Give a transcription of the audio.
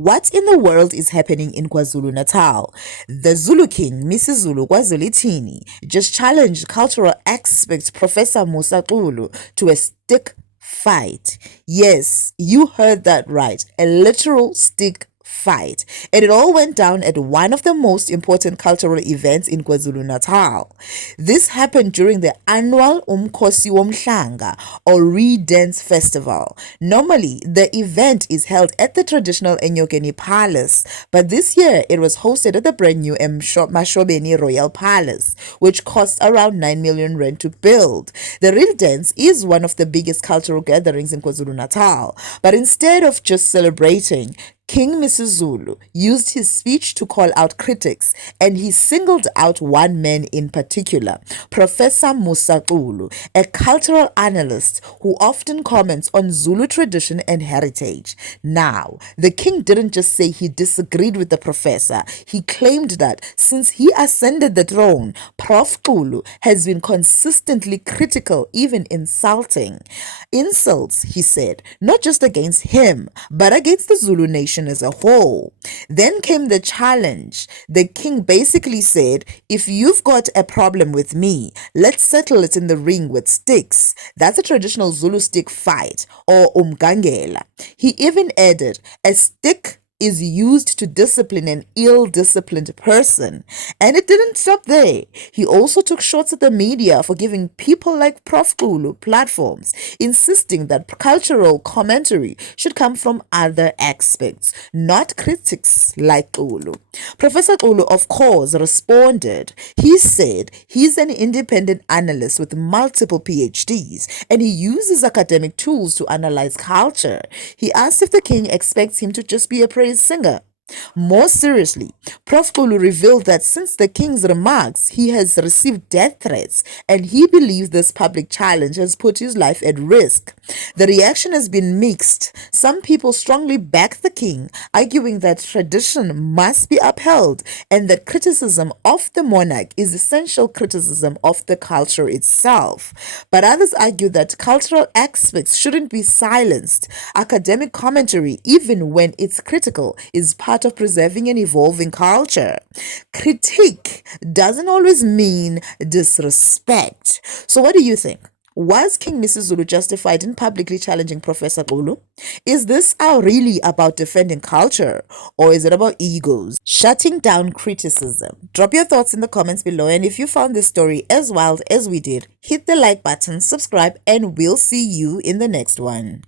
What in the world is happening in KwaZulu-Natal? The Zulu King, MisiZulu KwaZulu-Tini, just challenged cultural expert Professor MisiZulu to a stick fight. Yes, you heard that right. A literal stick fight. And it all went down at one of the most important cultural events in KwaZulu-Natal. This happened during the annual Umkhosi Womhlanga or Re-Dance Festival. Normally, the event is held at the traditional Enyokeni Palace, but this year it was hosted at the brand new Mashobeni Royal Palace, which cost around 9 million rand to build. The Re-Dance is one of the biggest cultural gatherings in KwaZulu-Natal, but instead of just celebrating, King MisiZulu used his speech to call out critics, and he singled out one man in particular, Professor MisiZulu, a cultural analyst who often comments on Zulu tradition and heritage. Now, the king didn't just say he disagreed with the professor, he claimed that since he ascended the throne, Prof. XULU has been consistently critical, even insulting. Insults, he said, not just against him, but against the Zulu nation as a whole. Then came the challenge. The king basically said, if you've got a problem with me, let's settle it in the ring with sticks. That's a traditional Zulu stick fight, or umgangela. He even added, a stick is used to discipline an ill-disciplined person. And it didn't stop there. He also took shots at the media for giving people like Prof. XULU platforms, insisting that cultural commentary should come from other experts, not critics like XULU. Professor XULU, of course, responded. He said he's an independent analyst with multiple PhDs, and he uses academic tools to analyze culture. He asked if the king expects him to just be a praise singer. More seriously, Prof. XULU revealed that since the king's remarks, he has received death threats, and he believes this public challenge has put his life at risk. The reaction has been mixed. Some people strongly back the king, arguing that tradition must be upheld and that criticism of the monarch is essential criticism of the culture itself. But others argue that cultural experts shouldn't be silenced. Academic commentary, even when it's critical, is part of preserving and evolving culture. Critique doesn't always mean disrespect. So what do you think? Was King MisiZulu justified in publicly challenging Professor XULU? Is this really about defending culture, or is it about egos shutting down criticism? Drop your thoughts in the comments below, and if you found this story as wild as we did, hit the like button, subscribe, and we'll see you in the next one.